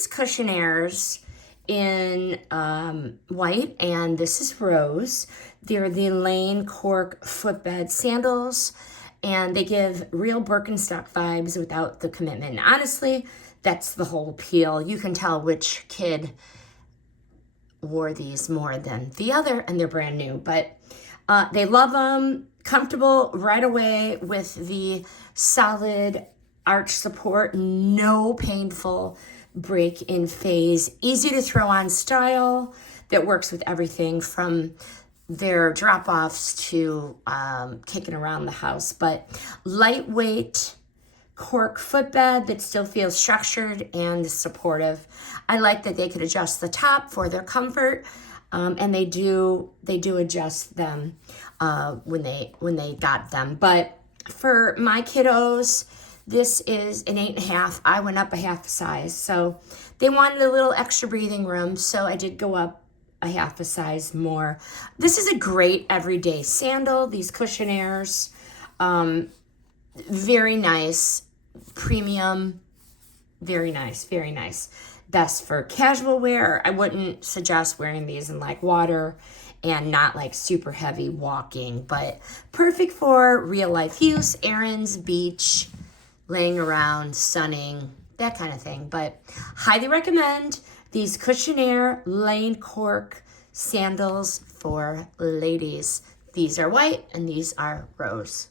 these CUSHIONAIREs in white, and this is rose. They're the Lane Cork Footbed sandals, and they give real Birkenstock vibes without the commitment. And honestly, that's the whole appeal. You can tell which kid wore these more than the other, and they're brand new, but they love them. Comfortable right away with the solid arch support, no painful break in phase, easy to throw on style that works with everything from their drop-offs to kicking around the house. But lightweight cork footbed that still feels structured and supportive. I like that they could adjust the top for their comfort, and they do adjust them when they got them. But for my kiddos, this is an 8.5. I went up a half a size, so they wanted a little extra breathing room, so I did go up a half a size more. This is a great everyday sandal. These CUSHIONAIREs, very nice, premium, very nice, very nice. Best for casual wear. I wouldn't suggest wearing these in like water and not like super heavy walking, but perfect for real life use, errands, beach, laying around, sunning, that kind of thing. But highly recommend these CUSHIONAIRE Lane Cork sandals for ladies. These are white and these are rose.